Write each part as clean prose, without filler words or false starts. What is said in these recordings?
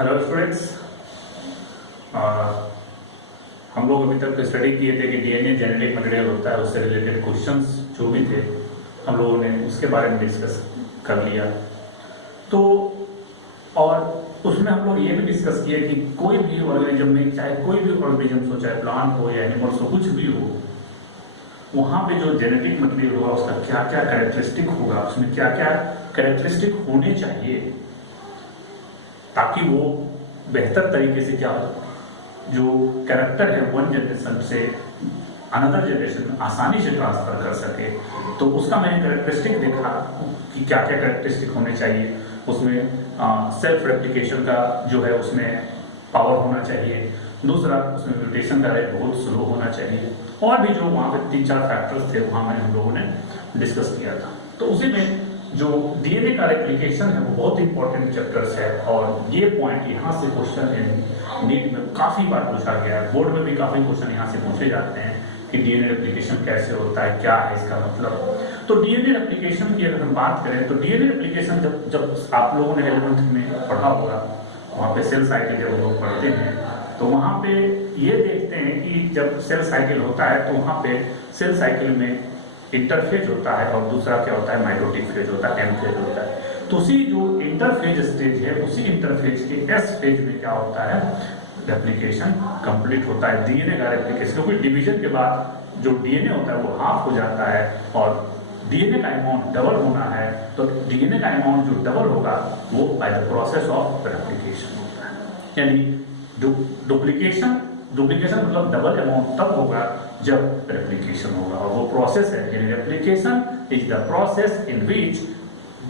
Hello students. हम लोग अभी तक स्टडी किए थे कि डीएनए जेनेटिक मटेरियल होता है, उससे रिलेटेड क्वेश्चंस जो भी थे हम लोगों ने उसके बारे में डिस्कस कर लिया। तो और उसमें हम लोग ये भी डिस्कस किए कि कोई भी ऑर्गेनिज्म में, चाहे कोई भी ऑर्गेनिज्म हो, चाहे प्लांट हो या एनिमल्स हो, कुछ भी हो, वहाँ पे जो जेनेटिक मटेरियल होगा उसका क्या क्या कैरेक्टरिस्टिक होगा, उसमें क्या क्या कैरेक्टरिस्टिक होने चाहिए ताकि वो बेहतर तरीके से क्या जो कैरेक्टर है वन जनरेशन से अनदर जनरेशन आसानी से ट्रांसफर कर सके। तो उसका मैंने कैरेक्टरिस्टिक देखा कि क्या क्या कैरेक्टरिस्टिक होने चाहिए। उसमें सेल्फ रेप्लिकेशन का जो है उसमें पावर होना चाहिए। दूसरा, उसमें म्यूटेशन का रेट बहुत स्लो होना चाहिए। और भी जो वहाँ पे 3-4 फैक्टर्स थे वहाँ में हम लोगों ने डिस्कस किया था। तो उसी में जो डीएनए का रेप्लिकेशन है वो बहुत इंपॉर्टेंट चैप्टर्स है और ये पॉइंट यहाँ से क्वेश्चन नीट में काफी बार पूछा गया है। बोर्ड में भी काफी क्वेश्चन यहाँ से पूछे जाते हैं कि डीएनए रेप्लिकेशन कैसे होता है, क्या है इसका मतलब। तो डीएनए रेप्लिकेशन की अगर हम बात करें तो डीएनए रेप्लिकेशन जब आप लोगों ने 11th में पढ़ा होगा, वहाँ पे सेल साइकिल जब लोग पढ़ते हैं तो वहाँ पे ये देखते हैं कि जब सेल साइकिल होता है तो वहाँ पे सेल साइकिल में इंटरफेज होता है और दूसरा क्या होता है, माइटोटिक फेज होता है, एम फेज होता है। तो उसी जो इंटरफेज स्टेज है, उसी इंटरफेज के एस फेज में क्या होता है, रेप्लिकेशन कंप्लीट होता है, डीएनए का रेप्लिकेशन। क्योंकि डिवीजन के बाद जो डीएनए होता है वो हाफ हो जाता है और डीएनए का अमाउंट डबल होना है। तो डीएनए का अमाउंट जो डबल होगा वो by the process of replication होता है। यानी डुप्लीकेशन मतलब डबल अमाउंट तब होगा जब रेप्लिकेशन होगा, और वो प्रोसेस है यानी replication is the process in which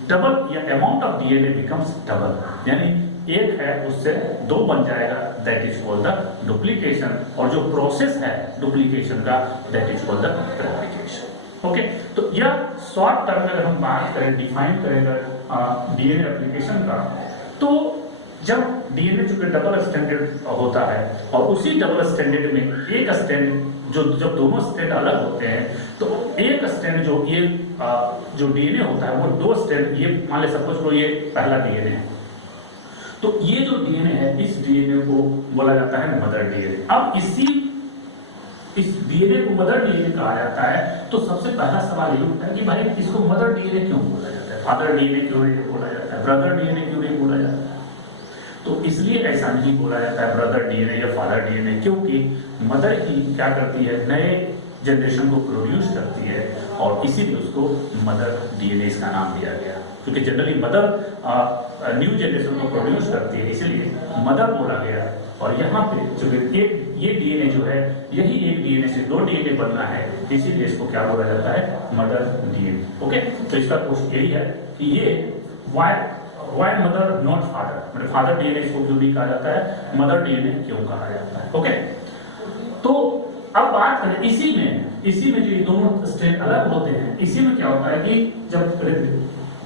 double या amount of DNA becomes double. यानी एक है उससे 2 बन जाएगा, that is called the duplication. और जो प्रोसेस है डुप्लीकेशन का, that is called the replication. Okay, तो यह शॉर्ट टर्म में अगर हम बात करें, डिफाइन करें डीएनए रेप्लिकेशन का, तो जब डीएनए चूंकि डबल स्टैंडर्ड होता है और उसी डबल स्टैंडर्ड में एक स्टैंड जब दोनों स्टैंड अलग होते हैं तो एक स्टैंड जो ये जो डीएनए होता है वो 2 स्टैंड, ये मान ले सपोज लो ये पहला डीएनए है, तो ये जो डीएनए है इस डीएनए को बोला जाता है मदर डीएनए। अब इस डीएनए को मदर डीएनए कहा जाता है। तो सबसे पहला सवाल ये उठता है कि भाई इसको मदर डीएनए क्यों बोला जाता है, फादर डीएनए क्यों नहीं बोला जाता है, ब्रदर डीएनए क्यों नहीं बोला जाता है। तो इसलिए ऐसा नहीं बोला जाता है ब्रदर डीएनए या फादर डीएनए, क्योंकि मदर ही क्या करती है, नए जनरेशन को प्रोड्यूस करती है और इसीलिए उसको मदर डीएनए इसका नाम दिया गया। क्योंकि जनरली मदर न्यू जनरेशन को प्रोड्यूस करती है, इसीलिए मदर बोला गया। और यहाँ पे चूंकि ये डीएनए जो है, यही एक डीएनए से 2 डीएनए बनना है, इसीलिए इसको क्या बोला जाता है, मदर डीएनए। ओके, तो इसका क्वेश्चन यही है कि ये वाई मदर नॉट फादर, मतलब फादर डीएनए इसको क्यों नहीं कहा जाता है, मदर डीएनए क्यों कहा जाता है। ओके, तो अब बात करें इसी में जो ये दोनों स्ट्रैंड अलग होते हैं, इसी में क्या होता है कि जब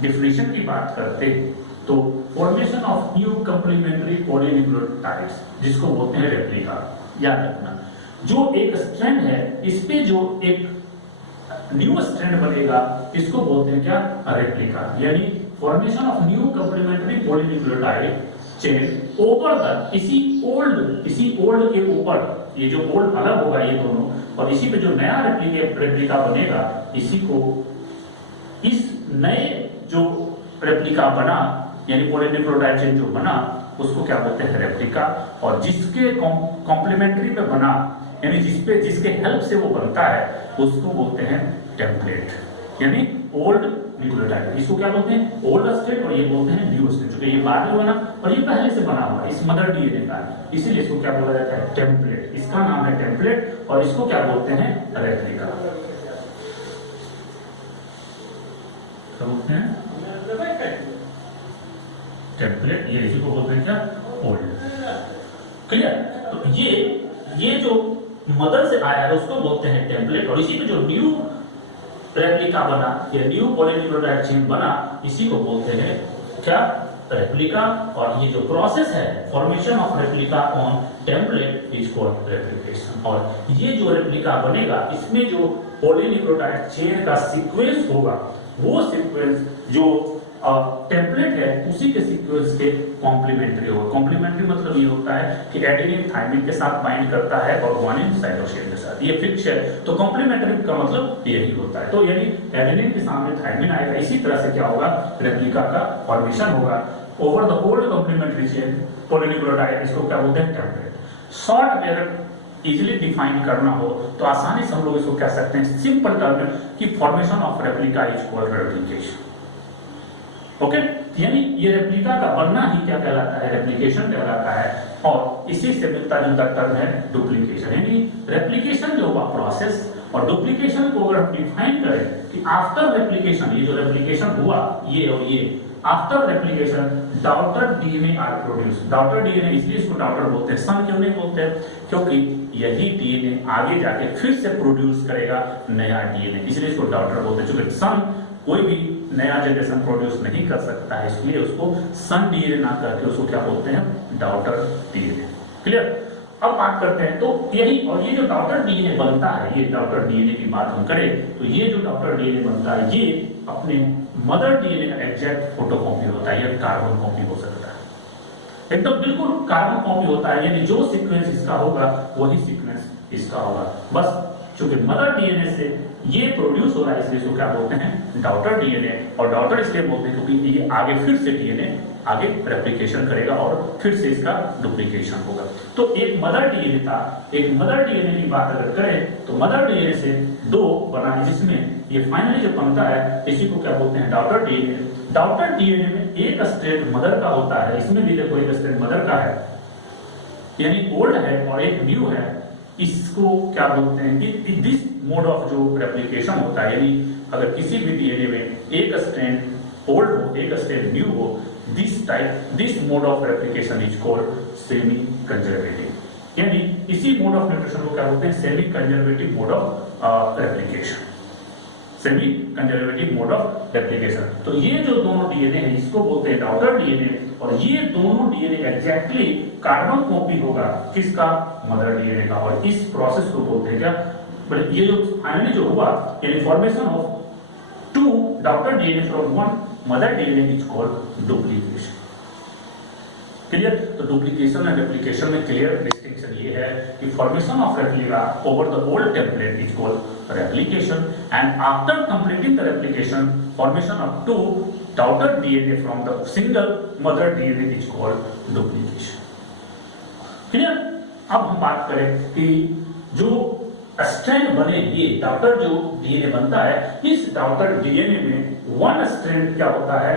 डिफिनेशन की बात करते हैं तो formation of new complementary polynucleotides, जिसको बोलते हैं रेप्लिका। याद रखना, जो एक स्ट्रैंड है इस पे जो एक न्यू स्ट्रैंड बनेगा इसको बोलते हैं क्या, रेप्लिका। यानी formation of new complementary polynucleotide chain over the इसी ओल्ड के ऊपर, ये जो ओल्ड अलग होगा ये दोनों, और इसी पे जो नया रेप्लिका बनेगा, इसी को इस नए जो रेप्लिका बना यानी पॉलीन्यूक्लियोटाइड चेन जो बना उसको क्या बोलते हैं, रेप्लिका। और जिसके कॉम्प्लीमेंट्री पे बना यानी जिसके हेल्प से वो बनता है उसको बोलते हैं टेम्पलेट। यानी ओल्ड न्यूक्लियोटाइड, इसको क्या बोलते हैं, ओल्ड स्टेट, और ये बोलते हैं न्यू स्टेट। क्योंकि ये बाद में बना और ये पहले से बना हुआ इस मदर डीएनए का, इसीलिए इसको क्या बोला जाता है, टेम्पलेट। इसका नाम है टेम्पलेट और इसको क्या बोलते हैं, रेप्लिका। क्या बोलते हैं, टेम्पलेट। ये इसी को बोलते हैं क्या, ओल्ड। क्लियर। तो ये जो मदर से आया है उसको बोलते हैं टेम्पलेट, और इसी में जो न्यू रेप्लिका बना या न्यू पॉलीन्यूक्लियोटाइड चेन बना इसी को बोलते हैं क्या, रेप्लिका। और ये जो प्रोसेस है formation of replica on template is called replication. और ये जो रेप्लिका बनेगा इसमें जो पॉलीन्यूक्लियोटाइड चेन का सीक्वेंस होगा, वो सीक्वेंस जो टेम्पलेट है उसी के सीक्वेंस के कॉम्प्लीमेंट्री होगा। कॉम्प्लीमेंट्री कॉम्प्लीमेंट्री मतलब ये होता है कि एडेनिन थाइमिन के साथ बाइंड करता है और गुआनिन साइटोसिन के साथ, ये फिक्स है। तो कॉम्प्लीमेंट्री का मतलब यही होता है। तो यानी एडेनिन के सामने थाइमिन आएगा, इसी तरह से क्या होगा, रेप्लिका का फॉर्मेशन होगा over the whole complementary chain polynucleotide, इसको क्या बोलते हैं, टेम्पलेट। शॉर्ट में अगर इजिली डिफाइन करना हो तो आसानी से हम लोग इसको कह सकते हैं सिंपल टर्म में कि formation of replica is called replication. Okay, यानी ये रेप्लिका का बनना ही क्या कहलाता है, रेप्लिकेशन कहलाता है। और इसी से मिलता जुलता टर्म है डुप्लीकेशन। यानी रेप्लिकेशन जो हुआ प्रोसेस, और डुप्लीकेशन को अगर हम डिफाइन करें कि आफ्टर रेप्लिकेशन, ये जो रेप्लिकेशन हुआ ये और ये, after replication daughter DNA are produce. Daughter DNA इसलिए इसको डॉटर बोलते हैं, सन क्यों नहीं बोलते हैं, क्योंकि यही डीएनए आगे जाके फिर से प्रोड्यूस करेगा नया डीएनए, इसलिए इसको डॉटर बोलते हैं। क्योंकि सन कोई भी नया जनरेशन प्रोड्यूस नहीं कर सकता है, इसलिए उसको सन डीएनए ना करके उसको क्या बोलते हैं, डॉटर डीएनए। क्लियर। अब बात करते हैं तो यही, और ये जो डॉटर डीएनए बनता है, ये डॉटर डीएनए की बात हम करें तो ये जो डॉटर डीएनए बनता है ये अपने मदर डीएनए का एग्जैक्ट फोटोकॉपी होता है, या कार्बन कॉपी हो सकता है, एकदम बिल्कुल कार्बन कॉपी होता है। यानी जो सीक्वेंस इसका होगा वही सीक्वेंस इसका होगा, बस चूंकि मदर डीएनए से ये प्रोड्यूस हो रहा है इसलिए इसको क्या बोलते हैं, डॉटर डीएनए। और डॉटर इसलिए बोलते हैं क्योंकि ये आगे फिर से डीएनए आगे रेप्लिकेशन करेगा और फिर से इसका डुप्लीकेशन होगा। तो एक मदर डीएनए था, एक मदर डीएनए की बात अगर करें तो मदर डीएनए से दो बना है, जिसमें ये फाइनली जो बनता है इसी को क्या बोलते हैं, डॉटर डीएनए। डॉटर डीएनए में एक स्ट्रैंड मदर का होता है, इसमें भी देखो एक स्ट्रैंड मदर का है, यानी ओल्ड है और एक न्यू है। इसको क्या बोलते हैं कि दिस मोड ऑफ जो रेप्लिकेशन होता है, यानी अगर किसी भी डीएनए में एक स्ट्रैंड ओल्ड हो एक स्ट्रैंड न्यू हो, this mode of replication is called semi conservative. यानी इसी मोड ऑफ न्यूट्रिशन को क्या बोलते हैं, semi conservative mode of replication, semi conservative mode of replication. तो ये जो दोनों डीएनए है इसको बोलते हैं डॉटर डीएनए, और ये दोनों डीएनए एग्जैक्टली कार्बन कॉपी होगा किसका, मदर डीएनए का। और इस प्रोसेस को बोलते हैं क्या, ये जो फाइनली जो हुआ यानी formation of two daughter DNA from one mother DNA is called duplication. Clear. तो डुप्लीकेशन एंड रेप्लिकेशन में क्लियर डिस्टिंक्शन ये है कि formation of replica over the old template is called replication, and after completing the replication formation of two daughter DNA from the single mother DNA is called duplication. Clear. अब हम बात करें कि जो strand बने, ये डॉटर जो DNA बनता है, इस डॉटर डीएनए में वन स्ट्रैंड क्या होता है,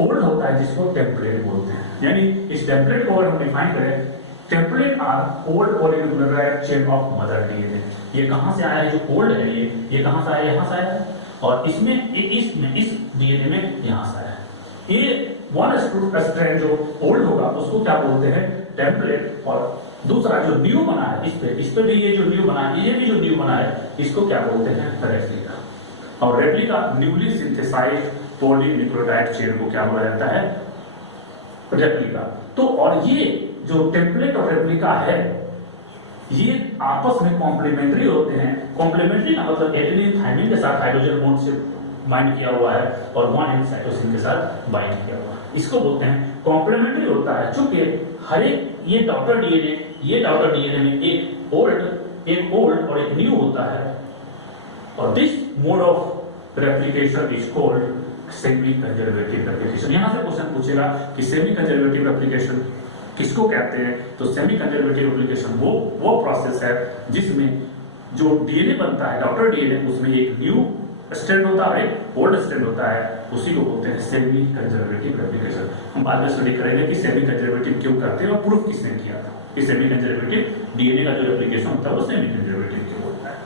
ओल्ड होता है, जिसको टेम्पलेट बोलते हैं। यानी इस टेम्पलेट को अगर हम डिफाइन करें, template or old polynucleotide chain of mother DNA. ये कहां से आया है, जो ओल्ड है ये कहां से आया, यहां से आया है, और इसमें इस डीएनए में यहां से आया है। ये वन स्ट्रैंड जो ओल्ड होगा उसको क्या बोलते हैं, टेम्पलेट। और दूसरा जो न्यू बना है इस पे भी ये जो न्यू बना है, ये भी जो न्यू बना है, इसको क्या बोलते हैं, रेप्लिका। और replica newly synthesised polynucleotide chain को क्या बोला जाता है, रेप्लिका। तो और ये जो टेम्पलेट और रेप्लिका है ये आपस में कॉम्प्लीमेंट्री होते हैं। कॉम्प्लीमेंट्री का मतलब एडेनिन थाइमिन के साथ हाइड्रोजन बॉन्ड से बाइंड किया हुआ है और गुआनिन साइटोसिन के साथ बाइंड किया हुआ है, इसको बोलते हैं कॉम्प्लीमेंट्री होता है। चूंकि हर एक ये डॉटर डीएनए में एक ओल्ड और एक न्यू होता है, और this mode of replication is called semi conservative replication. यहां से क्वेश्चन पूछेगा कि सेमी कंजर्वेटिव रेप्लिकेशन किसको कहते हैं, तो सेमी कंजर्वेटिव रेप्लिकेशन वो प्रोसेस है जिसमें जो डीएनए बनता है डॉटर डीएनए, उसमें एक न्यू स्ट्रैंड होता है, एक ओल्ड स्ट्रैंड होता है, उसी को बोलते हैं सेमी कंजर्वेटिव रेप्लिकेशन। हम बाद में स्टडी करेंगे कि सेमी कंजर्वेटिव क्यों करते हैं और प्रूफ किसने किया था कि सेमी कंजर्वेटिव डीएनए का जो रेप्लिकेशन होता है वो सेमी कंजर्वेटिव क्यों होता है।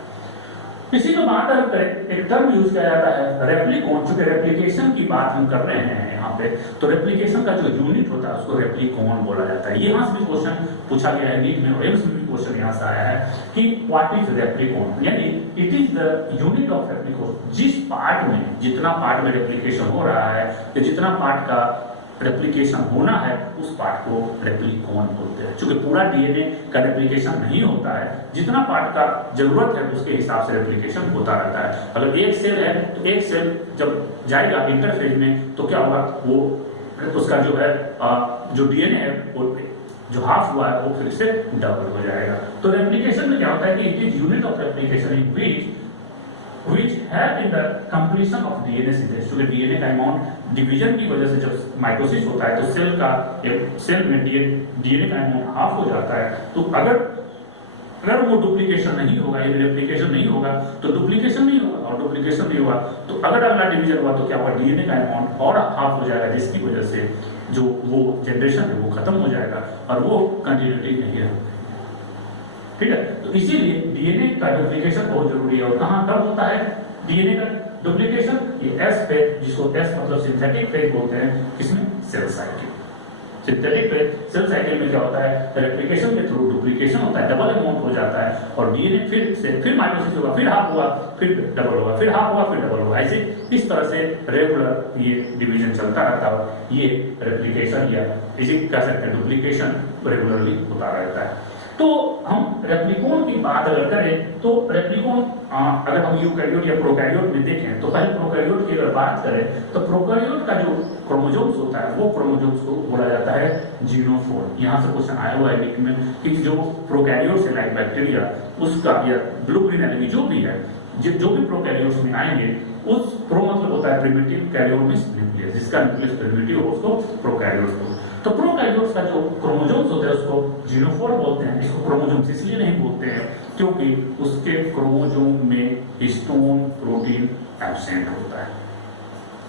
इसी को बात अगर करें, एक टर्म यूज किया जाता है रेप्लिकोन। चूंकि रेप्लिकेशन की बात हम कर रहे हैं यहाँ पे, तो रेप्लिकेशन का जो यूनिट होता है उसको रेप्लिकोन बोला जाता है। यहाँ से भी क्वेश्चन पूछा गया है, नीट में और एम्स में भी क्वेश्चन यहाँ से आया है कि व्हाट इज रेप्लिकोन, यानी it is the unit of replicon. जिस पार्ट में जितना पार्ट में रेप्लिकेशन हो रहा है या जितना पार्ट का रेप्लिकेशन होना है उस पार्ट को रेप्लिकोन बोलते हैं। क्योंकि पूरा डीएनए का रेप्लिकेशन नहीं होता है, जितना पार्ट का जरूरत है उसके हिसाब से रेप्लिकेशन होता रहता है। अगर एक सेल है तो एक सेल जब जाएगा इंटरफेज में तो क्या होगा, वो उसका जो है जो डीएनए है वो जो हाफ हुआ है वो फिर से डबल हो जाएगा। तो रेप्लिकेशन में क्या होता है कि it is unit of replication in which have in the completion of DNA synthesis, क्योंकि डीएनए का अमाउंट डिवीजन की वजह से जब माइटोसिस होता है तो सेल में डीएनए का अमाउंट हाफ हो जाता है। तो अगर वो डुप्लीकेशन नहीं होगा, ये रेप्लिकेशन नहीं होगा तो डुप्लीकेशन नहीं होगा, और डुप्लीकेशन नहीं होगा तो अगर अगला डिवीजन हुआ तो क्या होगा, डीएनए का अमाउंट और हाफ हो जाएगा, जिसकी वजह से जो वो जनरेशन है वो खत्म हो जाएगा और वो कंटिन्यूटी नहीं रहेगी। ठीक है, तो इसीलिए डीएनए का डुप्लीकेशन बहुत जरूरी है। और कहाँ कब होता है डीएनए का डुप्लीकेशन? ये एस फेज, जिसको एस मतलब सिंथेटिक फेज बोलते हैं, किसमें? Cell cycle. Synthetic phase cell cycle में क्या होता है, रेप्लिकेशन के थ्रू डुप्लीकेशन होता है, डबल अमाउंट हो जाता है और डीएनए फिर माइटोसिस होगा, फिर हाफ हुआ, फिर डबल होगा, फिर हाफ हुआ, फिर डबल होगा। ऐसे इस तरह से रेगुलर ये डिवीजन चलता रहता है। ये रेप्लिकेशन या इसे कह सकते हैं डुप्लीकेशन रेगुलरली होता रहता है। तो हम रेप्लिकोन की बात अगर करें तो रेप्लिकोन अगर हम यूकैरियोट या प्रोकैरियोट में देखें तो पहले प्रोकैरियोट की अगर बात करें तो प्रोकैरियोट का जो क्रोमोसोम्स होता है वो क्रोमोसोम्स को बोला जाता है जीनोफोर। यहाँ से क्वेश्चन आया हुआ है में कि जो प्रोकैरियोट है लाइक बैक्टीरिया उसका या ब्लू ग्रीन एलगी जो भी है, जो भी प्रोकैरियोट्स में आएंगे उस प्रो मतलब होता है प्रिमिटिव, कैरियोट मींस न्यूक्लियस, जिसका न्यूक्लियस प्रिमिटिव हो उसको प्रोकैरियोट को। तो प्रोकैरियोट्स का जो क्रोमोसोम्स होते हैं उसको जीनोफोर बोलते हैं। इसको क्रोमोसोम्स इसलिए नहीं बोलते हैं क्योंकि उसके क्रोमोसोम में हिस्टोन प्रोटीन एब्सेंट होता है।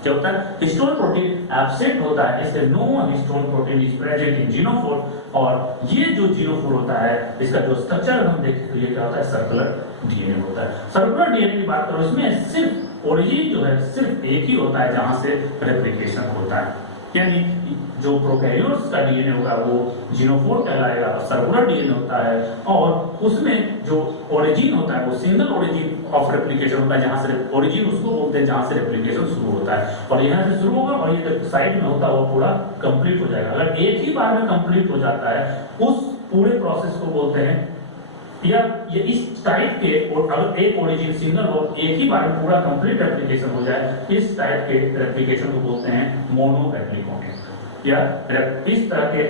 क्या होता है? हिस्टोन प्रोटीन एब्सेंट होता है, इसलिए no histone protein is present in genophore. और ये जो जीनोफोर होता है इसका जो स्ट्रक्चर हम देखें तो ये क्या होता है, सर्कुलर डीएनए होता है। सर्कुलर डीएनए की बात करो, इसमें सिर्फ ओरिजिन जो है सिर्फ एक ही होता है जहां से रेप्लिकेशन होता है, यानी जो प्रोकैरियोट्स का डीएनए होगा वो जीनोफोर कहलाएगा और सर्कुलर डीएनए होता है, और उसमें जो ओरिजिन होता है वो सिंगल ओरिजिन ऑफ रेप्लिकेशन होता है, जहां से ओरिजिन उसको बोलते हैं जहां से रेप्लिकेशन शुरू होता है, और यहाँ से शुरू होगा और ये साइड में होता है वो पूरा कंप्लीट हो जाएगा। अगर एक ही बार में कंप्लीट हो जाता है उस पूरे प्रोसेस को बोलते हैं, या ये इस टाइप के, और अगर एक ओरिजिन सिंगल हो एक ही बार में पूरा कंप्लीट रेप्लिकेशन हो जाए, इस टाइप के रेप्लिकेशन को बोलते हैं मोनो रेप्लिकोनिक, या इस तरह के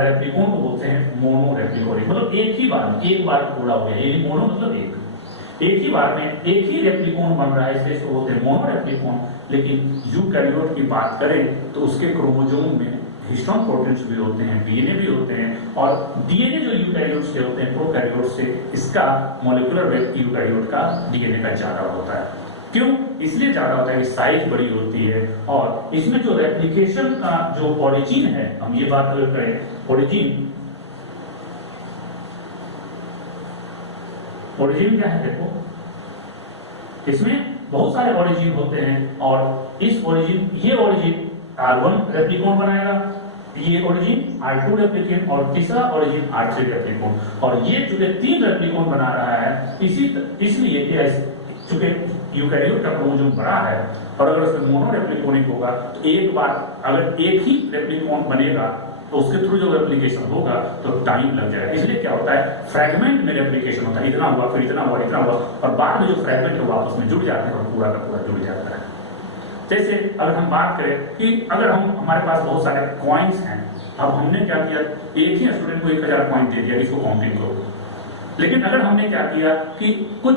रेप्लिकोन को बोलते हैं मोनो रेप्लिकोनिक। मतलब एक ही बार में, एक बार पूरा हो गया, यानी मोनो मतलब एक ही बार में एक ही रेप्लिकोन बन रहा है, इसलिए इसको बोलते हैं मोनो रेप्लिकोन। लेकिन यूकैरियोट की बात करें तो उसके क्रोमोसोम में हिस्टोन प्रोटीन्स भी होते हैं, डीएनए भी होते हैं, और डीएनए जो यूकैरियोट्स के होते हैं प्रोकैरियोट से, इसका मॉलिक्यूलर वेट यूकैरियोट का डीएनए का ज्यादा होता है। क्यों? इसलिए ज्यादा होता है कि साइज बड़ी होती है, और इसमें जो रेप्लिकेशन का जो ओरिजिन है, हम ये बात अगर करें ओरिजिन क्या है, देखो इसमें बहुत सारे ओरिजिन होते हैं, और इस ओरिजिन, ये ओरिजिन R1 रेप्लिकोन बनाएगा, ये ओरिजिन R2 रेप्लिकेन, और तीसरा ओरिजिन R3 रेप्लिकोन, और ये चूंकि 3 रेप्लिकोन बना रहा है, इसलिए चूंकि यूकैरियोट का क्रोमोसोम बड़ा है और अगर उसमें मोनो रेप्लिकोनिक होगा तो एक बार अगर एक ही रेप्लिकोन बनेगा तो उसके थ्रू जो रेप्लिकेशन होगा तो टाइम लग जाएगा। इसलिए क्या होता है, फ्रैगमेंट में रेप्लिकेशन होता है, इतना हुआ फिर इतना हुआ इतना हुआ, और बाद में जो फ्रैगमेंट है वापस में जुड़ जाते हैं और पूरा का पूरा जुड़ जाता है। जैसे अगर हम बात करें कि अगर हमारे पास बहुत सारे कॉइन्स हैं, अब हमने क्या किया, एक ही स्टूडेंट को 1000 कॉइन दे दिया, इसको काउंटिंग करो। लेकिन अगर हमने क्या किया कि कुछ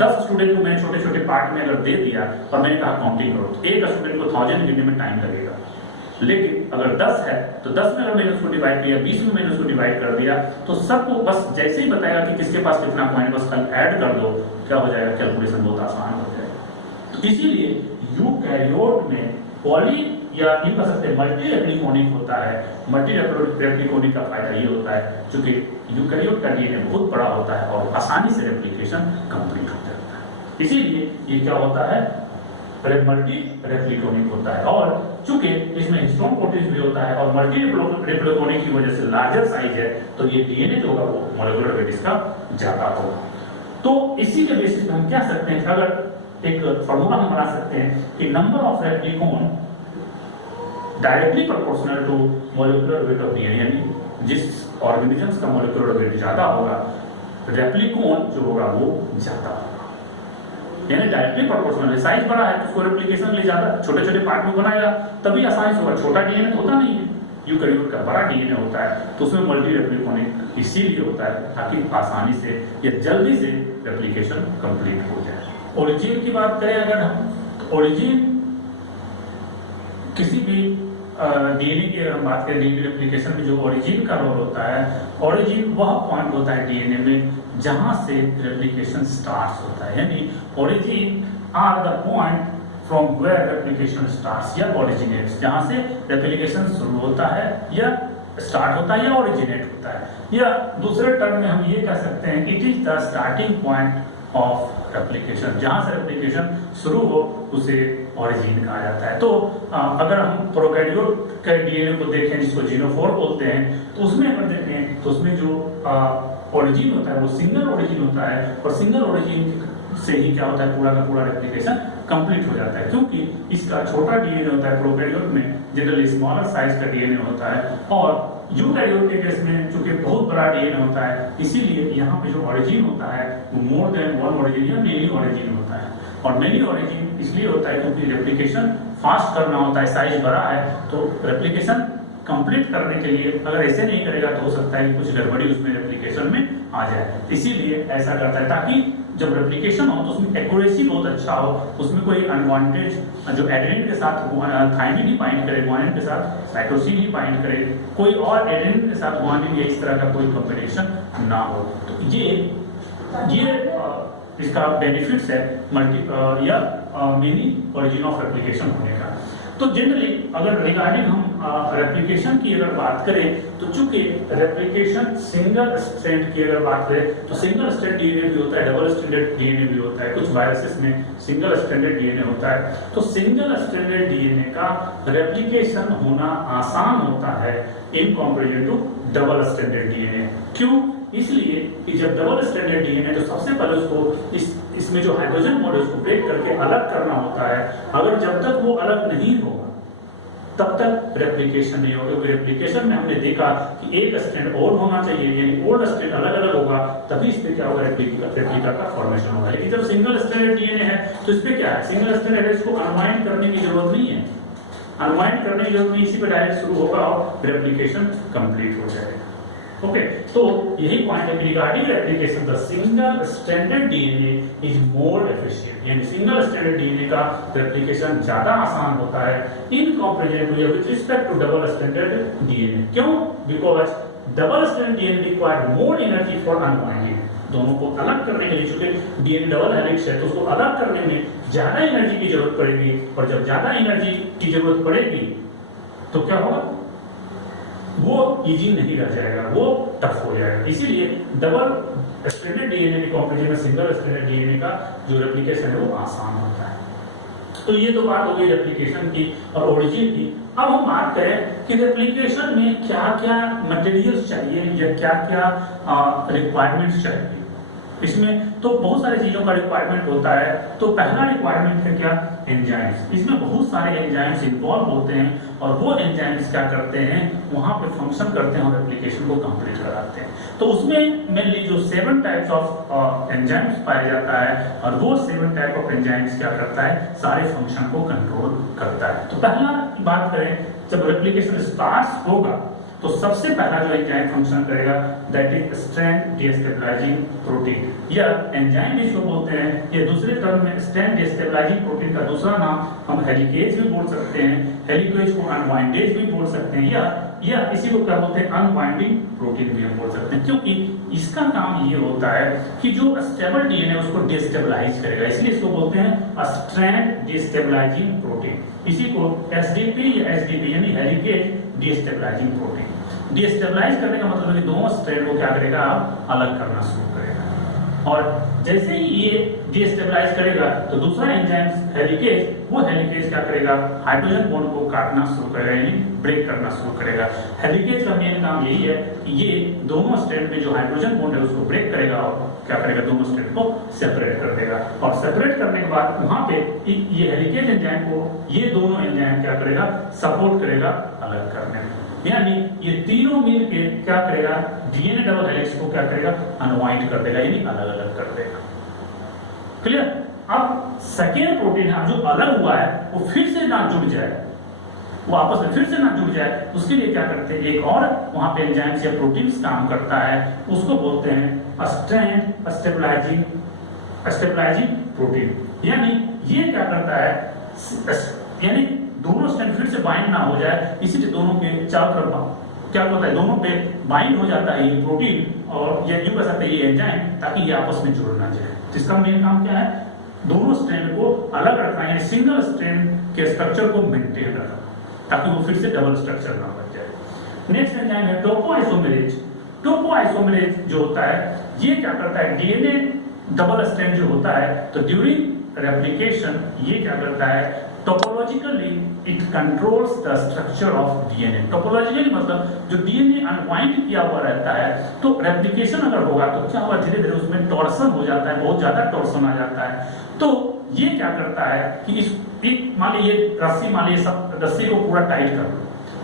10 स्टूडेंट को मैंने छोटे छोटे पार्ट में अगर दे दिया और मैंने कहा काउंटिंग करो, तो एक स्टूडेंट को 1000 गिनने में टाइम लगेगा। लेकिन अगर 10 है तो 10 में अगर मैंने उसको डिवाइड किया, 20 में मैंने उसको डिवाइड कर दिया, तो सबको बस जैसे ही बताएगा कि किसके पास कितना कॉइन, बस कल ऐड कर दो, क्या हो जाएगा, कैलकुलेशन बहुत आसान हो जाएगा। तो इसीलिए यूकैरियोट में पॉली या इन कह सकते हैं मल्टी रेप्लिकोनिक होता है। मल्टी रेप्लिकोनिक का फायदा ये होता है क्योंकि यूकैरियोट का डीएनए बहुत बड़ा होता है और आसानी से रेप्लिकेशन कंप्लीट हो जाता है, इसीलिए ये क्या होता है, मल्टी रेप्लिकोनिक होता है। और चूंकि इसमें हिस्टोन प्रोटीन भी होता है और मल्टी रेप्लिकोनिक की वजह से लार्जर साइज है, तो ये डीएनए जो होगा वो मॉलिक्यूलर वेट इसका ज्यादा होगा। तो इसी के बेसिस पे हम क्या सकते हैं, अगर एक फॉर्मूला हम बना सकते हैं कि number of replicon directly proportional to molecular weight of DNA, यानी जिस ऑर्गेनिजम्स का मॉलिक्यूलर वेट ज्यादा होगा, रेप्लिकोन जो होगा वो ज्यादा होगा, यानी डायरेक्टली प्रोपोर्शनल है। साइज बड़ा है तो उसको रेप्लिकेशन के लिए ज्यादा छोटे छोटे पार्ट में बनाएगा, तभी आसानी से होगा। छोटा डीएनए तो होता नहीं है, यूकैरियोट का बड़ा डीएनए होता है तो उसमें मल्टी रेप्लिकोनिक इसीलिए होता है ताकि आसानी से या जल्दी से रेप्लिकेशन कंप्लीट हो जाए। ओरिजिन की बात करें अगर हम, तो ओरिजिन किसी भी डीएनए की अगर हम बात करें डीएनए रेप्लिकेशन में जो ओरिजिन का रोल होता है, ओरिजिन वह पॉइंट होता है डीएनए में जहां से रेप्लिकेशन स्टार्ट होता है, यानी origin or the point from where replication starts or originates, जहां से रेप्लिकेशन शुरू होता है या स्टार्ट होता है या ओरिजिनेट होता है, या दूसरे टर्म में हम ये कह सकते हैं it is the starting point of replication, जहां से रेप्लिकेशन शुरू हो उसे ओरिजिन कहा जाता है। तो अगर हम प्रोकैरियोट के डीएनए को देखें जिसको जीनोफोर बोलते हैं, तो उसमें अगर देखें तो उसमें जो ओरिजिन होता है वो सिंगल ओरिजिन होता है, और सिंगल ओरिजिन से ही क्या होता है पूरा का पूरा रेप्लिकेशन कंप्लीट हो जाता है, क्योंकि इसका छोटा डीएनए होता है प्रोकैरियोट में, जनरली स्मॉलर साइज का डीएनए होता है, और यूकैरियोट के केस में चूंकि बहुत बड़ा डीएनए होता है इसीलिए यहाँ पे जो ओरिजिन होता है वो मोर देन वन ओरिजिन या मेनी ओरिजिन होता है। और मेनी ओरिजिन इसलिए होता है क्योंकि रेप्लिकेशन फास्ट करना होता है, साइज बड़ा है तो रेप्लिकेशन कंप्लीट करने के लिए अगर ऐसे नहीं करेगा तो हो सकता है कि कुछ गड़बड़ी उसमें रेप्लिकेशन में आ जाए, इसीलिए ऐसा करता है ताकि जब रेप्लिकेशन हो तो उसमें एक्यूरेसी बहुत अच्छा हो, उसमें कोई अनवांटेड जो एडेनिन के साथ थाइमिन ही बाइंड करे, गुआनिन के साथ साइटोसिन ही बाइंड करे, कोई और एडेनिन के साथ गुआनिन या इस तरह का कोई कॉम्बिनेशन ना हो। तो ये इसका बेनिफिट्स है मल्टी या मेनी ओरिजिन ऑफ रेप्लिकेशन होने का। तो जनरली अगर रिगार्डिंग हम रेप्लिकेशन की अगर बात करें तो चूंकि रेप्लिकेशन सिंगल स्ट्रैंड की अगर बात करें तो सिंगल स्ट्रैंड डीएनए भी होता है, डबल स्ट्रैंडेड डीएनए भी होता है, कुछ वायरसेस में सिंगल स्ट्रैंडेड डीएनए होता है। तो सिंगल स्ट्रैंडेड डीएनए का रेप्लिकेशन होना आसान होता है in comparison to double stranded DNA. क्यों? इसलिए कि जब डबल स्ट्रैंडेड डीएनए तो सबसे पहले उसको इसमें जो हाइड्रोजन बॉन्ड है उसको ब्रेक करके अलग करना होता है। अगर जब तक वो अलग नहीं होगा तब तक रेप्लिकेशन नहीं होगा, क्योंकि रेप्लिकेशन में हमने देखा कि एक स्ट्रैंड और होना चाहिए, यानी ओल्ड स्ट्रैंड अलग अलग होगा तभी इसमें क्या होगा रेप्लिका का फॉर्मेशन होगा। लेकिन जब सिंगल स्ट्रैंडेड डीएनए है तो इसमें क्या है, सिंगल स्ट्रैंड है, इसको अनवाइंड करने की जरूरत नहीं है, अनवाइंड करने की जरूरत नहीं, इसी पे डायरेक्ट शुरू होगा और रेप्लिकेशन कंप्लीट हो जाएगा। ओके, तो यही पॉइंट है regarding replication the single stranded DNA is more efficient, यानी सिंगल स्ट्रैंडेड डीएनए का रेप्लिकेशन ज्यादा आसान होता है in comparison to with respect to double stranded DNA. क्यों? Because double stranded DNA require more energy for unwinding, दोनों को अलग करने के लिए, चूंकि डीएनए डबल हेलिक्स है तो उसको अलग करने में ज्यादा एनर्जी की जरूरत पड़ेगी, और जब ज्यादा एनर्जी की जरूरत पड़ेगी तो क्या होगा, वो इजी नहीं रह जाएगा, वो टफ हो जाएगा। इसीलिए डबल स्ट्रैंडेड डीएनए के कंपैरिजन में सिंगल स्ट्रैंडेड डीएनए का जो रेप्लिकेशन है वो आसान होता है। तो ये तो बात हो गई रेप्लिकेशन की और ओरिजिन की। अब हम बात करें कि रेप्लिकेशन में क्या क्या मटेरियल्स चाहिए या क्या क्या रिक्वायरमेंट्स चाहिए। इसमें तो बहुत सारी चीजों का रिक्वायरमेंट होता है। तो पहला रिक्वायरमेंट है क्या, एंजाइम्स। इसमें बहुत सारे एंजाइम्स इन्वॉल्व होते हैं और वो एंजाइम्स क्या करते हैं, वहां पे फंक्शन करते हैं और एप्लीकेशन को कंप्लीट कराते हैं। तो उसमें मेनली जो 7 टाइप्स ऑफ एंजाइम्स पाया जाता है और वो 7 टाइप ऑफ एंजाइम्स क्या करता है, सारे फंक्शन को कंट्रोल करता है। तो पहला बात करें, जब रेप्लिकेशन स्टार्ट होगा तो सबसे पहला जो एंजाइम फंक्शन करेगा that is strand destabilising protein, या एंजाइम इसको बोलते हैं, या दूसरे टर्म में स्ट्रैंड डिस्टेबलाइजिंग प्रोटीन का दूसरा नाम हम हेलिकेज भी बोल सकते हैं, हेलिकेज को अनवाइंडेज भी बोल सकते हैं, या इसी को क्या बोलते हैं, अनवाइंडिंग प्रोटीन भी हम बोल सकते हैं, क्योंकि इसका काम ये होता है कि जो स्टेबल डीएनए उसको डिस्टेबलाइज करेगा, इसलिए इसको बोलते हैं स्ट्रैंड डिस्टेबलाइजिंग प्रोटीन। इसी को एसडीपी या एसडीपी यानी हेलिकेज डिस्टेबलाइजिंग प्रोटीन। डिस्टेबलाइज करने का मतलब है कि दोनों स्ट्रैंड को क्या करेगा, अलग करना शुरू करेगा, और जैसे ही ये डिस्टेबलाइज करेगा तो दूसरा एंजाइम हेलिकेज, वो हेलिकेज क्या करेगा, हाइड्रोजन बॉन्ड को काटना शुरू करेगा, यानी ब्रेक करना शुरू करेगा। हेलिकेज का मेन काम यही है कि ये दोनों स्ट्रैंड में जो हाइड्रोजन बॉन्ड है उसको ब्रेक करेगा और क्या करेगा, दोनों स्ट्रैंड को सेपरेट कर देगा, और सेपरेट करने के बाद वहां पे ये हेलिकेज एंजाइम को ये दोनों एंजाइम क्या करेगा, सपोर्ट करेगा अलग करने में, यानी ये तीनों मिलके क्या करेगा, डीएनए डबल हेलिक्स को क्या करेगा, अनवाइंड कर देगा, यानी अलग अलग कर देगा। क्लियर? अब सेकेंड प्रोटीन है जो अलग हुआ है वो फिर से ना जुड़ जाए, वो आपस में फिर से ना जुड़ जाए, उसके लिए क्या करते हैं, एक और वहां पे एंजाइम्स या प्रोटीन्स काम करता है, उसको बोलते हैं स्ट्रैंड स्टेबलाइजिंग प्रोटीन। यानी ये क्या करता है, यानी दोनों स्ट्रैंड फिर से बाइंड ना हो जाए, इसीलिए दोनों के चारों तरफ क्या होता है, दोनों पे बाइंड हो जाता है ये प्रोटीन, और ये यूं कह सकते हैं ये एंजाइम, ताकि ये आपस में जुड़ ना जाए। जिसका मेन काम क्या है, दोनों स्ट्रैंड को अलग रखना, यानी सिंगल स्ट्रैंड के स्ट्रक्चर को मेंटेन रखना, ताकि वो फिर से डबल स्ट्रक्चर ना बन जाए। नेक्स्ट एंजाइम है टोपोआइसोमेरेज। टोपोआइसोमेरेज जो होता है, ये क्या करता है, डीएनए डबल स्ट्रैंड जो होता है, तो ड्यूरिंग रेप्लिकेशन ये क्या करता है, topologically it controls the structure of DNA. Topologically मतलब जो डीएनए अनवाइंड किया हुआ रहता है, तो रेप्लिकेशन अगर होगा तो क्या होगा, धीरे धीरे उसमें टॉर्सन हो जाता है, बहुत ज्यादा टॉर्सन आ जाता है। तो ये क्या करता है कि मान लीजिए रस्सी, मान लीजिए सब रस्सी को पूरा टाइट कर लो,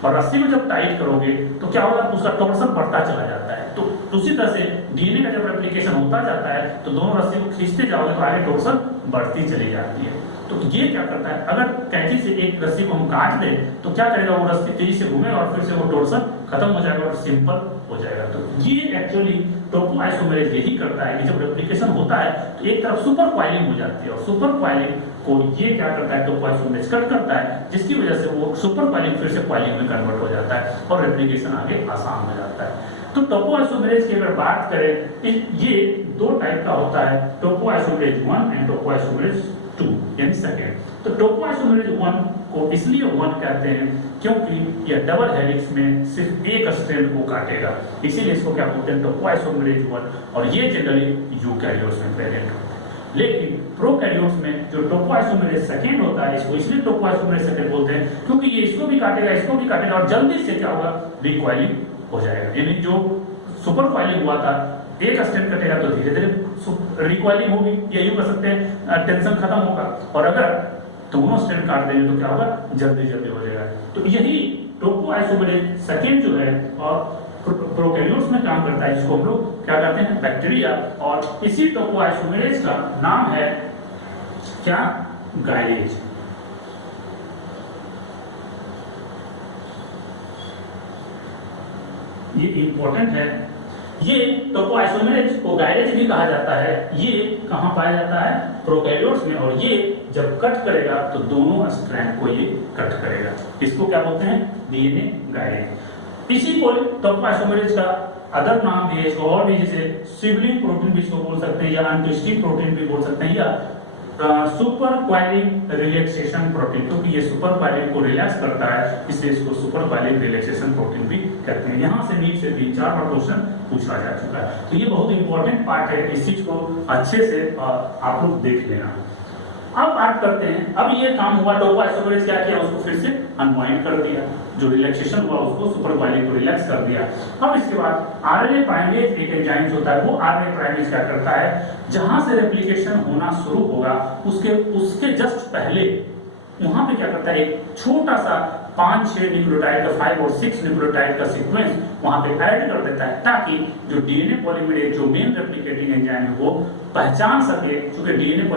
और रस्सी को जब टाइट करोगे तो क्या होगा, उसका टॉर्सन बढ़ता चला जाता है। तो उसी तरह से डीएनए का जब रेप्लिकेशन होता जाता है, तो दोनों रस्सी को खींचते जाओगे तो आगे टॉर्सन बढ़ती चली जाती है। तो ये क्या करता है, अगर कैंची से एक रस्सी को हम काट दें तो क्या करेगा, वो रस्सी तेजी से घूमेगा और फिर से वो टॉर्सन खत्म हो जाएगा और सिंपल हो जाएगा। तो ये एक्चुअली टोपोआइसोमेरेज यही करता है कि जब रेप्लिकेशन होता है तो एक तरफ सुपर कॉइलिंग हो जाती है, और सुपर कॉइलिंग को ये क्या करता है, टोपोआइसोमेरेज कट करता है, जिसकी वजह से वो सुपर कॉइलिंग फिर से कॉइलिंग में कन्वर्ट हो जाता है और रेप्लिकेशन आगे आसान हो जाता है। तो टोपोआइसोमेरेज की अगर बात करें, ये दो टाइप का होता है, टोपोआइसोमेरेज 1 एंड टोपोआइसोमेरेज 2 यानी सेकेंड। तो टोपोआइसोमेरेज 1 को इसलिए 1 कहते हैं क्योंकि यह डबल हेलिक्स में सिर्फ एक स्ट्रैंड को काटेगा, इसीलिए इसको क्या बोलते हैं, टोपोआइसोमेरेज 1, और ये जनरली यूकैरियोट्स में प्रेजेंट होता है। लेकिन प्रोकैरियोट्स में जो टोपोआइसोमेरेज सेकेंड होता है, इसको इसलिए टोपोआइसोमेरेज सेकेंड बोलते हैं क्योंकि ये इसको भी काटेगा और जल्दी से क्या होगा, रिकॉइलिंग हो जाएगा। यानी जो सुपर कॉइलिंग हुआ था, एक स्ट्रैंड कटेगा तो धीरे धीरे रिकॉइलिंग होगी, या यूं कह सकते हैं टेंशन खत्म होगा, और अगर दोनों स्ट्रैंड काट देंगे तो क्या होगा, जल्दी जल्दी हो जाएगा। तो यही टोपोआइसोमेरेज सेकेंड जो है और प्रोकैरियोट्स में काम करता है, जिसको हम लोग क्या कहते हैं, बैक्टीरिया, और इसी टोपोआइसोमेरेज का नाम है क्या, गायरेज। ये इंपॉर्टेंट है, ये टोपोआइसोमेरेज को गायरेज भी कहा जाता है। ये कहां पाया जाता है, प्रोकैरियोट्स में, और ये जब कट करेगा तो दोनों स्ट्रैंड को ये कट करेगा, इसको क्या बोलते हैं, डीएनए गायरेज। इसी को टोपोआइसोमेरेज का अदर नाम भी है, इसको और भी, जैसे सिबलिंग प्रोटीन भी इसको बोल सकते हैं, या अनट्विस्टिंग प्रोटीन भी बोल सकते हैं, या सुपर क्वाइलिंग रिलैक्सेशन प्रोटीन, क्योंकि ये सुपर क्वाइलिंग को रिलैक्स करता है, इसलिए इसको सुपर क्वाइलिंग रिलैक्सेशन प्रोटीन भी कहते हैं। यहाँ से नीट से 3-4 बार क्वेश्चन पूछा जा चुका है, तो ये बहुत इंपॉर्टेंट पार्ट है, इस चीज को अच्छे से आप लोग देख लेना। अब बात करते हैं, अब ये काम हुआ, टोपोआइसोमेरेज क्या किया, उसको फिर से अनवाइंड कर दिया, जो रिलैक्सेशन हुआ उसको सुपर क्वाइलिंग को रिलैक्स कर दिया। अब इसके बाद आरएनए प्राइमेज एक एंजाइम होता है, वो आरएनए प्राइमेज क्या करता है, जहां से रेप्लिकेशन होना शुरू होगा उसके जस्ट पहले वहां पे क्या करता है, एक छोटा सा 5-6 न्यूक्लियोटाइड का 5 और 6 न्यूक्लियोटाइड का सीक्वेंस वहां पे ऐड कर देता है, ताकि जो डीएनए पॉलीमरेज जो मेन रेप्लिकेटिंग एंजाइम है वो पहचान सके, क्योंकि डीएनए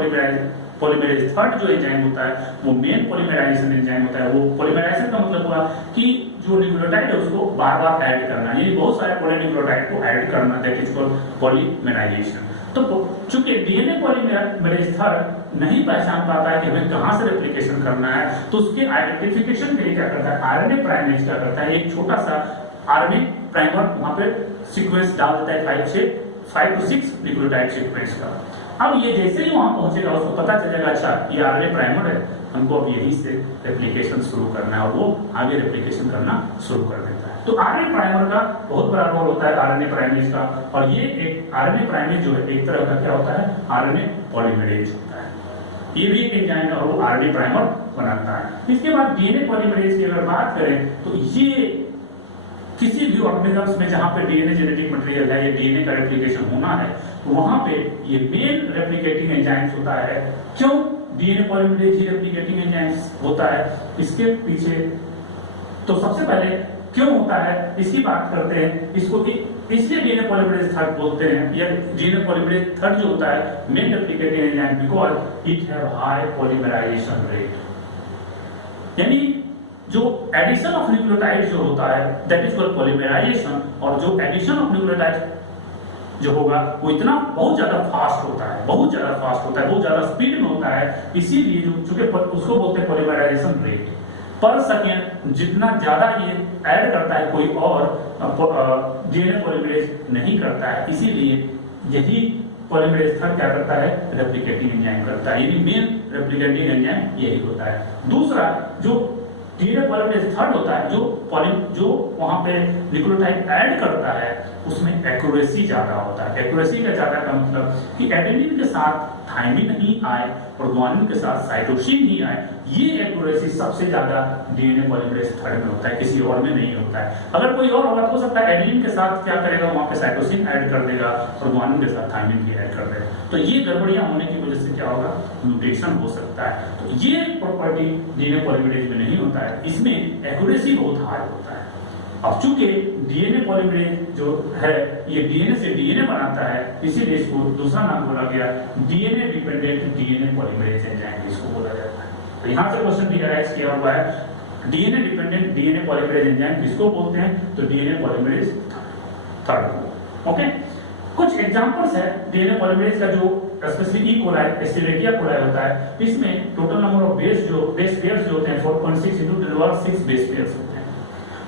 पॉलीमरेज थर्ड जो एंजाइम होता है वो मेन पॉलीमराइजेशन एंजाइम होता है। वो पॉलीमराइजेशन का मतलब हुआ कि जो न्यूक्लियोटाइड है उसको बार बार ऐड करना, यानी बहुत सारे पॉलीन्यूक्लियोटाइड को ऐड करना, दैट इज कॉल्ड पॉलीमराइजेशन। तो चूंकि डीएनए पॉलीमरेज थर्ड नहीं पहचान पाता है कि हमें कहां से रेप्लिकेशन करना है, तो उसके आइडेंटिफिकेशन के लिए क्या करता है, आरएनए प्राइमेज क्या करता है, एक छोटा सा आरएनए प्राइमर वहां पे सीक्वेंस डाल देता है, 5 to 6 न्यूक्लियोटाइड सीक्वेंस का। अब ये जैसे ही वहां पहुंचेगा उसको पता चलेगा, अच्छा ये आरएनए प्राइमर है, हमको अब यहीं से रेप्लिकेशन शुरू करना है, और वो आगे रेप्लिकेशन करना शुरू कर देता है। तो आरएनए प्राइमर का बहुत बड़ा रोल होता है आरएनए प्राइमेज का, और ये एक आरएनए प्राइमेज जो है एक तरह का क्या होता है, आरएनए पॉलीमरेज होता है, ये भी एक एंजाइम है और वो आरएनए प्राइमर बनाता है। इसके बाद डीएनए पॉलीमरेज की अगर बात करें तो ये किसी भी ऑर्गेनिजम्स में जहां पे डीएनए जेनेटिक मटेरियल है या डीएनए का रेप्लिकेशन होना है, तो वहां पे ये मेन रेप्लिकेटिंग एंजाइम्स होता है। क्यों डीएनए पॉलीमरेज ही रेप्लिकेटिंग एंजाइम्स होता है, इसके पीछे तो सबसे पहले क्यों होता है इसकी बात करते हैं। इसको इसलिए डीएनए पॉलीमरेज थर्ड बोलते हैं, या डीएनए पॉलीमरेज थर्ड जो होता है main replicating enzyme, because it have high polymerisation rate. यानी जो एडिशन ऑफ न्यूक्लियोटाइड जो होता है दैट इज कॉल्ड पॉलीमराइजेशन, और जो एडिशन ऑफ न्यूक्लियोटाइड जो होगा वो इतना बहुत ज्यादा फास्ट होता है, बहुत ज्यादा फास्ट होता है, बहुत ज्यादा स्पीड में होता है, इसीलिए जो चूंकि उसको बोलते हैं पॉलीमराइजेशन रेट पर सेकेंड। जितना ज्यादा ये ऐड करता है कोई और डीएनए पॉलीमरेज नहीं करता है, इसीलिए यही पॉलीमरेज थर्ड क्या करता है, रेप्लिकेटिंग एंजाइम करता है, यानी मेन रेप्लिकेटिंग एंजाइम यही होता है। दूसरा जो डीएनए पॉलीमरेज थर्ड होता है, जो वहां पे न्यूक्लियोटाइड ऐड करता है उसमें एक्यूरेसी ज्यादा होता है। एक्यूरेसी का ज्यादा का मतलब कि एडेनिन के साथ थाइमिन नहीं आए और ग्वानिन के साथ साइटोसिन नहीं आए, ये एक्यूरेसी सबसे ज्यादा डीएनए पॉलीमरेज थर्ड में होता है, किसी और में नहीं होता है। अगर कोई और होगा तो हो सकता है एडेनिन के साथ क्या करेगा, वहां पे साइटोसिन ऐड कर देगा और ग्वानिन के साथ थाइमिन भी ऐड कर देगा, तो ये गड़बड़ियां होने की वजह से क्या होगा, म्यूटेशन हो सकता है। तो ये प्रॉपर्टी डीएनए पॉलीमरेज में नहीं होता है, इसमें एक्यूरेसी बहुत हाई होता है। अब चूंकि डीएनए पॉलीमरेज जो है ये डीएनए से डीएनए बनाता है, इसीलिए इसको दूसरा नाम बोला गया DNA dependent DNA polymerase enzyme इसको बोला जाता है। तो यहां से क्वेश्चन भी अराइज किया हुआ है, DNA dependent DNA polymerase enzyme किसको बोलते हैं, तो डीएनए पॉलीमरेज थर्ड। ओके, कुछ एग्जांपल्स है डीएनए पॉलीमरेज का जो स्पेशली ई कोलाई एस्टेरेटिया कोलाई होता है, इसमें total number of base pairs जो होते हैं 4.6 into 10 power 6 बेस पेयर्स होते हैं,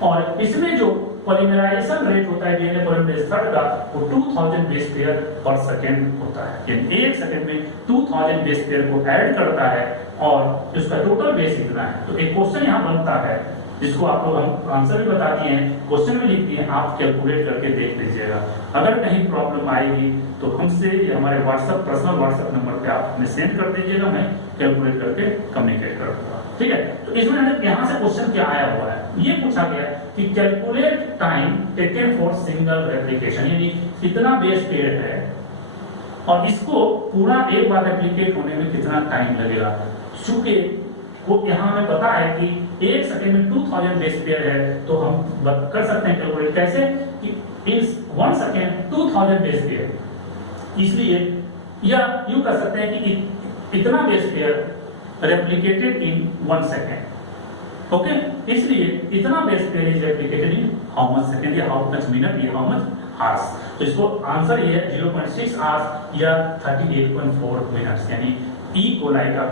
और इसमें जो पॉलीमराइजेशन रेट होता है डीएनए पॉलीमरेज थर्ड का वो 2000 बेस पेयर पर सेकंड होता है, यानी एक सेकंड में 2000 बेस पेयर को ऐड करता है और उसका टोटल बेस इतना है। तो एक क्वेश्चन यहाँ बनता है जिसको आप लोग हम आंसर भी बता दिए हैं, क्वेश्चन में लिख दिए, आप कैलकुलेट करके देख लीजिएगा। अगर कहीं प्रॉब्लम आएगी तो हमसे हमारे व्हाट्सएप पर्सनल व्हाट्सएप नंबर पे आप हमें सेंड कर दीजिएगा, मैं कैलकुलेट करके कम्युनिकेट कर दूंगा, ठीक है। तो इसमें यहाँ से क्वेश्चन क्या आया हुआ है, ये पूछा गया कि calculate time taken for single replication, यानी कितना बेस पेयर है और इसको पूरा एक बार रेप्लिकेट होने में कितना टाइम लगेगा। चूंकि को यहाँ हमें पता है कि एक सेकंड में 2000 बेस पेयर है, तो हम कर सकते हैं कैलकुलेट कैसे कि इस 1 सेकंड 2000 बेस पेयर, इसलिए या यूं कर सकते हैं कि इतना बेस पेयर रेप्लिकेटेड इन 1 सेकंड। ओके, इसलिए इतना base pair is replicated in how much second या हाउ मच मिनट या हाउ मच आवर्स। तो इसको आंसर ये है 0.6 आवर्स या 38.4 मिनट्स, यानी ई कोलाई का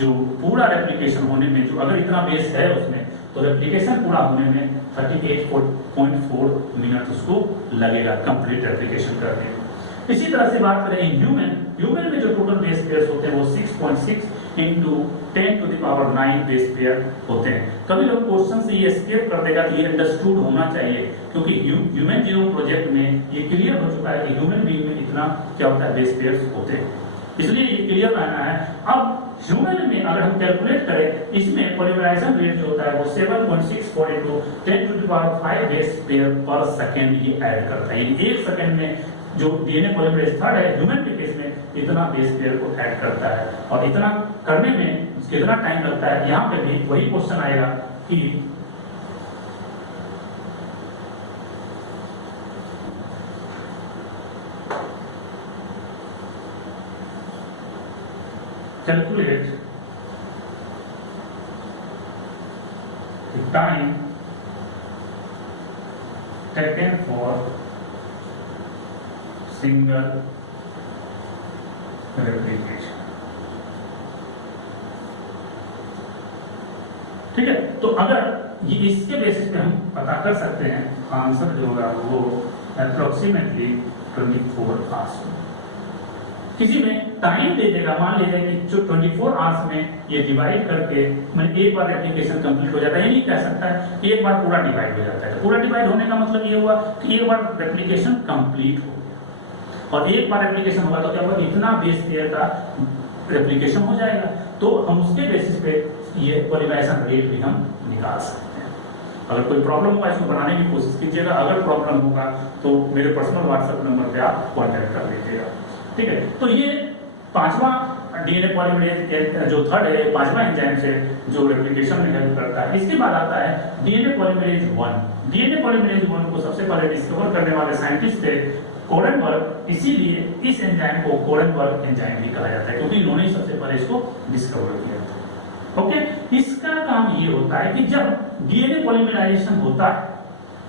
जो पूरा रेप्लिकेशन होने में जो अगर इतना बेस है उसमें, तो रेप्लिकेशन पूरा होने में 38.4 मिनट उसको लगेगा कंप्लीट रेप्लिकेशन करने में। इसी तरह से बात करें ह्यूमन में जो टोटल बेस पेयर्स होते हैं वो 6.6 into 10 to the power 9 base pair होते हैं। कभी लोग क्वेश्चन से ये स्केप कर देगा कि ये अंडरस्टूड होना चाहिए, क्योंकि ह्यूमन जीनोम प्रोजेक्ट में ये क्लियर हो चुका है कि ह्यूमन बीइंग में इतना क्या होता है बेस पेयर्स होते हैं, इसलिए ये क्लियर रहना है। अब ह्यूमन में अगर हम कैलकुलेट करें, इसमें पॉलीमराइजेशन रेट जो होता है वो 7.64 into 10 to the power 5 base pair पर सेकंड ये ऐड करता है, यानी एक सेकंड में जो डीएनए पॉलीमरेज थर्ड है ह्यूमन के केस में इतना बेस पेयर को ऐड करता है, और इतना करने में कितना टाइम लगता है, यहाँ पे भी वही क्वेश्चन आएगा कि calculate the time taken for single replication। ठीक है, तो अगर ये इसके बेसिस पे हम पता कर सकते हैं आंसर जो होगा वो अप्रोक्सीमेटली 24 आवर्स। किसी में टाइम दे देगा, मान लीजिए कि जो 24 आवर्स में ये डिवाइड करके मैंने एक बार एप्लीकेशन कंप्लीट हो जाता है, ये नहीं कह सकता है एक बार पूरा डिवाइड हो जाता है। तो पूरा डिवाइड होने का मतलब ये हुआ कि एक बार एप्लीकेशन कंप्लीट हो गया, और एक बार एप्लीकेशन होगा तो क्या होगा, इतना बेस पेयर का एप्लीकेशन हो जाएगा, तो हम उसके बेसिस पे ये पॉलीमराइजेशन रेट भी हम निकाल सकते हैं। अगर कोई प्रॉब्लम होगा इसको बनाने की कोशिश कीजिएगा, अगर प्रॉब्लम होगा तो मेरे पर्सनल व्हाट्सएप नंबर पे आप कॉन्टेक्ट कर लीजिएगा, ठीक है। तो ये पांचवा डीएनए पॉलीमरेज जो थर्ड है, पांचवा एंजाइम से जो रेप्लिकेशन में हेल्प करता है। इसके बाद आता है डीएनए पॉलीमरेज 1। डीएनए पॉलीमरेज 1 को सबसे पहले डिस्कवर करने वाले साइंटिस्ट थे कोडेनबर्ग, इसीलिए इस एंजाइम को कोडेनबर्ग एंजाइम भी कहा जाता है, क्योंकि इन्होंने सबसे पहले इसको डिस्कवर किया था। ओके, इसका काम ये होता है कि जब डीएनए पॉलीमराइजेशन होता है,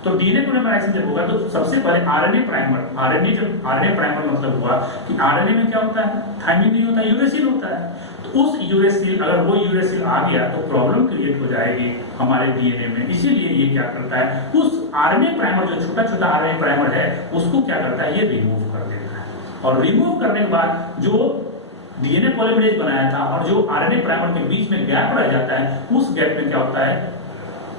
तो डीएनए पॉलीमराइजेशन जब होगा तो सबसे पहले आरएनए प्राइमर, आरएनए प्राइमर मतलब हुआ कि आरएनए में क्या होता है, थाइमिन नहीं होता, यूरेसिल होता है। तो उस यूरेसिल, अगर वो यूरेसिल आ गया तो प्रॉब्लम क्रिएट हो जाएगी हमारे डीएनए में। इसीलिए ये क्या करता है, उस आरएनए प्राइमर, जो छोटा छोटा आरएनए प्राइमर है, उसको क्या करता है, ये रिमूव कर देता है। और रिमूव करने के बाद जो डीएनए पॉलीमरेज बनाया था और जो आरएनए प्राइमर के बीच में गैप रह जाता है, उस गैप में क्या होता है,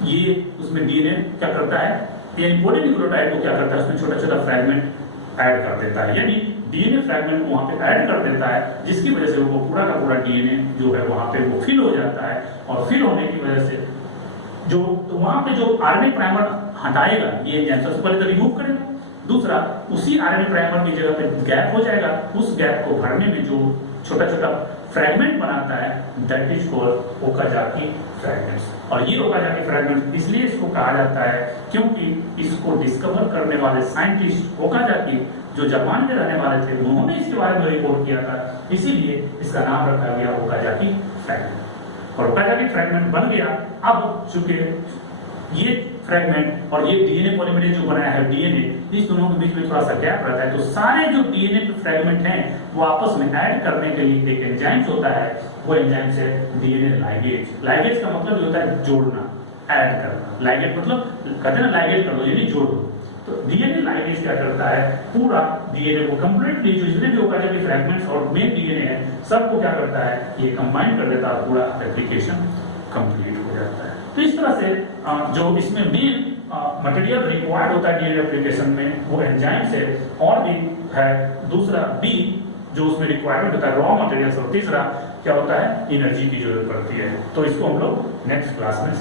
ये उसमें डीएनए क्या करता है, यानी पॉलीन्यूक्लियोटाइड को क्या करता है, उसमें छोटा छोटा फ्रैगमेंट ऐड कर देता है, यानी डीएनए फ्रैगमेंट वहां पे ऐड कर देता है, जिसकी वजह से वो पूरा का पूरा डीएनए जो है वहां पे वो फिल हो जाता है। और फिल होने की वजह से जो तो वहां पे जो आरएनए प्राइमर हटाएगा, ये एंजाइम सबसे पहले तो रिमूव करेगा, दूसरा उसी आरएनए प्राइमर की जगह पे गैप हो जाएगा, उस गैप को भरने में जो छोटा छोटा फ्रैगमेंट बनाता है, that is called Okazaki fragments. और ये ओकाजाकी फ्रैगमेंट इसलिए इसको कहा जाता है क्योंकि इसको डिस्कवर करने वाले साइंटिस्ट ओकाजाकी, जो जापान में रहने वाले थे, उन्होंने इसके बारे में रिपोर्ट किया था, इसीलिए इसका नाम रखा गया ओकाजाकी फ्रैगमेंट। और ओकाजाकी फ्रैगमेंट बन गया। अब चूंकि ये फ्रैगमेंट और ये डीएनए पॉलीमरेज जो बनाया है डीएनए, इस दोनों के बीच में थोड़ा सा गैप रहता है, तो सारे जो डीएनए फ्रैगमेंट हैं वो आपस में ऐड करने के लिए एक एंजाइम होता है, वो एंजाइम से डीएनए लाइगेज। लाइगेज का मतलब जो होता है जोड़ना, ऐड करना। लाइगेज मतलब कहते हैं ना, लाइगेज कर दो यानी जोड़ दो। तो डीएनए लाइगेज क्या करता है, पूरा डीएनए को कंप्लीटली, जो जितने भी ओकाजाकी फ्रैगमेंट्स और मेन डीएनए है, सबको क्या करता है, ये कंबाइन कर देता है, पूरा एप्लीकेशन कंप्लीट हो जाता है। तो इस तरह से जो इसमें मेन मटेरियल रिक्वायर्ड होता है डीएनए एप्लीकेशन में, वो एंजाइम से, और भी है दूसरा बी जो उसमें रिक्वायरमेंट होता है रॉ मटेरियल, और तीसरा क्या होता है, एनर्जी की जरूरत पड़ती है। तो इसको हम लोग नेक्स्ट क्लास में